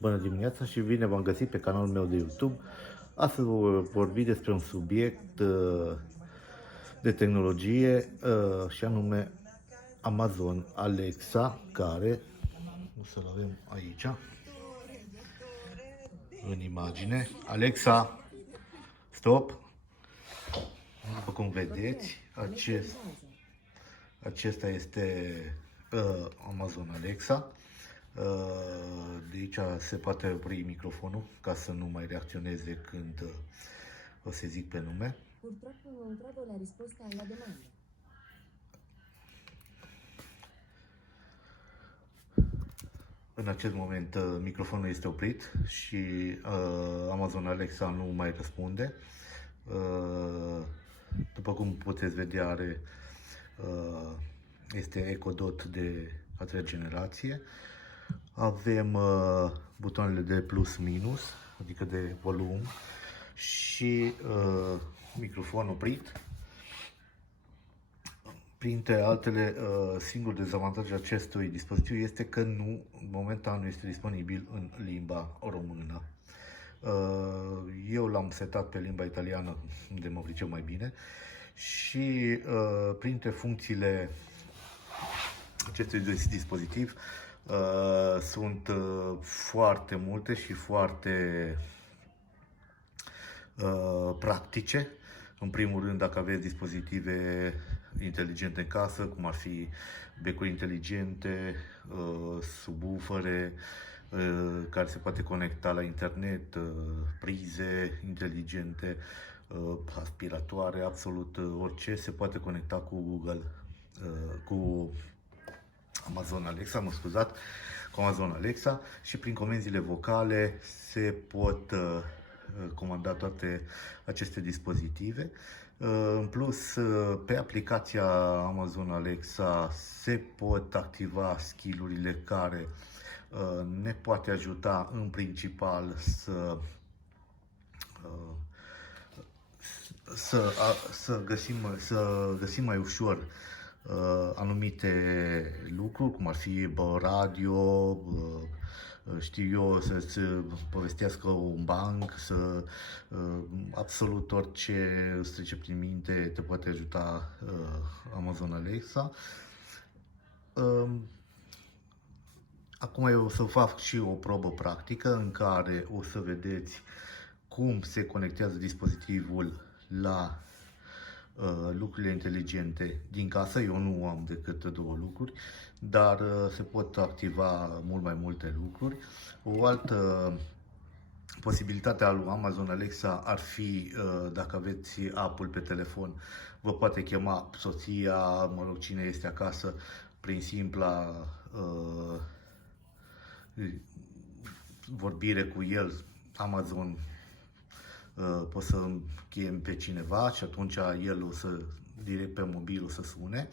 Bună dimineața și bine v-am găsit pe canalul meu de YouTube. Astăzi voi vorbi despre un subiect de tehnologie și anume Amazon Alexa, care o să-l avem aici în imagine. Alexa, stop! După cum vedeți, acesta este Amazon Alexa. De aici se poate opri microfonul ca să nu mai reacționeze când o să zic pe nume. Purtroppo non trovo la risposta alla domanda. În acest moment microfonul este oprit și Amazon Alexa nu mai răspunde. După cum puteți vedea, este Echo Dot de a treia generație. Avem butoanele de plus-minus, adică de volum, și microfon oprit. Printre altele, singurul dezavantaj acestui dispozitiv este că momentan nu este disponibil în limba română. Eu l-am setat pe limba italiană, unde mă pricep mai bine, și printre funcțiile acestui dispozitiv sunt foarte multe și foarte practice. În primul rând, dacă aveți dispozitive inteligente în casă, cum ar fi becuri inteligente, subwoofere care se poate conecta la internet, prize inteligente, aspiratoare, absolut orice se poate conecta cu Google, cu Amazon Alexa, mă scuzați, cu Amazon Alexa, și prin comenzile vocale se pot comanda toate aceste dispozitive. În plus, pe aplicația Amazon Alexa se pot activa skill-urile care ne poate ajuta în principal să găsim mai ușor anumite lucruri, cum ar fi radio, știu eu, să-ți povestească un banc, absolut orice îți trece prin minte te poate ajuta Amazon Alexa. Acum eu o să fac și o probă practică în care o să vedeți cum se conectează dispozitivul la lucrurile inteligente din casă. Eu nu am decât două lucruri, dar se pot activa mult mai multe lucruri. O altă posibilitate a lui Amazon Alexa ar fi, dacă aveți app-ul pe telefon, vă poate chema soția, mă rog, cine este acasă, prin simpla vorbire cu el. Amazon poți să chem pe cineva și atunci el o să, direct pe mobil, o să sune.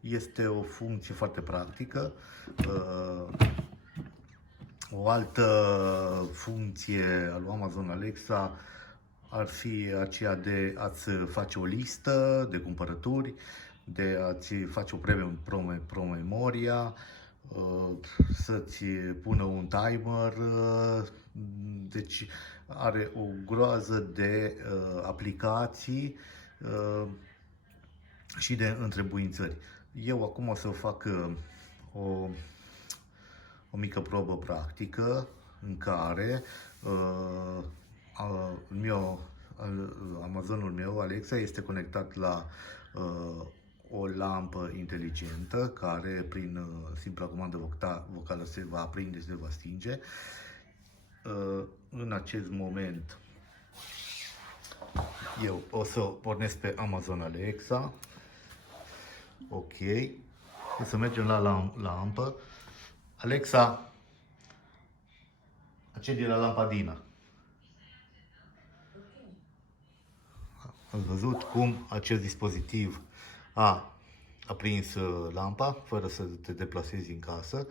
Este o funcție foarte practică. O altă funcție a lui Amazon Alexa ar fi aceea de a-ți face o listă de cumpărături, de a-ți face o promemoria, să-ți pună un timer. Deci are o groază de aplicații și de întrebuințări. Eu acum o să fac o mică probă practică în care Amazonul meu, Alexa, este conectat la o lampă inteligentă care prin simpla comandă vocală se va aprinde și se va stinge. În acest moment eu o să pornesc pe Amazon Alexa. Ok. O să mergem la lampă. Alexa, accedi la lampadina. Ați văzut cum acest dispozitiv a aprins lampa fără să te deplasezi în casă.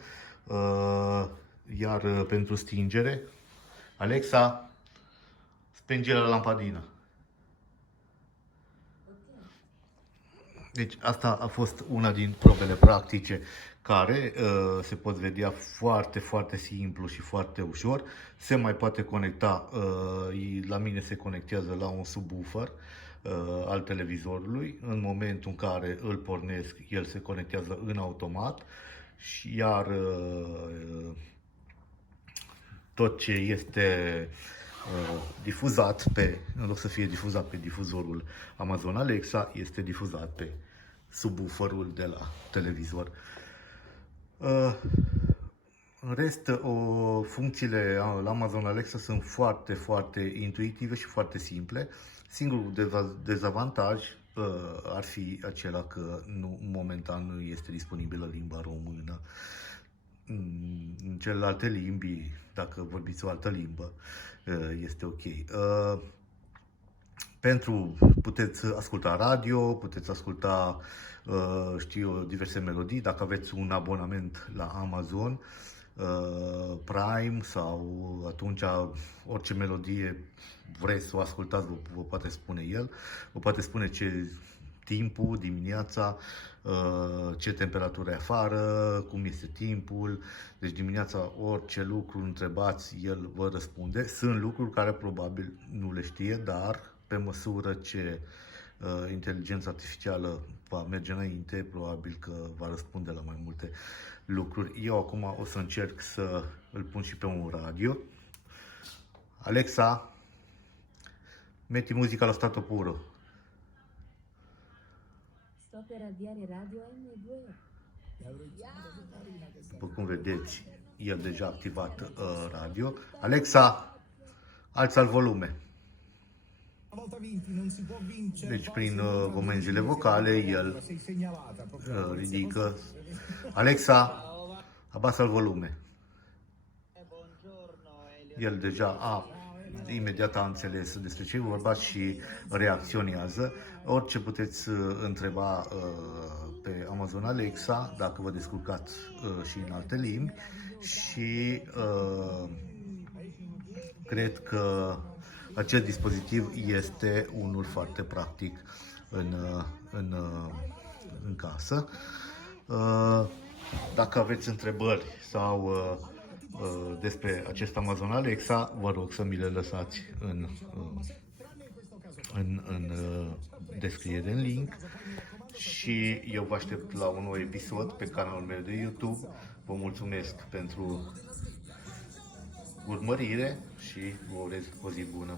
Iar pentru stingere, Alexa, spenge la lampadina. Deci asta a fost una din probele practice care se pot vedea foarte, foarte simplu și foarte ușor. Se mai poate conecta, la mine se conectează la un subwoofer al televizorului. În momentul în care îl pornesc, el se conectează în automat, iar tot ce este difuzat în loc să fie difuzat pe difuzorul Amazon Alexa, este difuzat pe subwooferul de la televizor. În rest, funcțiile la Amazon Alexa sunt foarte, foarte intuitive și foarte simple. Singurul dezavantaj ar fi acela că momentan nu este disponibilă limba română. În celelalte limbi, dacă vorbiți o altă limbă, este ok. Puteți asculta radio, puteți asculta, diverse melodii. Dacă aveți un abonament la Amazon Prime, sau atunci orice melodie vreți să o ascultați, vă poate spune el. Vă poate spune ce timpul, dimineața, ce temperatură e afară, cum este timpul. Deci dimineața orice lucru întrebați, el vă răspunde. Sunt lucruri care probabil nu le știe, dar pe măsură ce inteligența artificială va merge înainte, probabil că va răspunde la mai multe lucruri. Eu acum o să încerc să îl pun și pe un radio. Alexa, metti musica allo stato puro. Sto per avviare radio M2. După cum vedeți, el deja a activat radio. Alexa, alza il volume. Deci prin comenzile vocale el ridică. Alexa, abbassa il volume. El deja imediat a înțeles despre ce e vorba și reacționează. Orice puteți întreba pe Amazon Alexa, dacă vă descurcați și în alte limbi, și cred că acest dispozitiv este unul foarte practic în casă. Dacă aveți întrebări sau despre acest Amazon Alexa, vă rog să mi le lăsați în descriere, în link, și eu vă aștept la un nou episod pe canalul meu de YouTube. Vă mulțumesc pentru urmărire și vă urez o zi bună.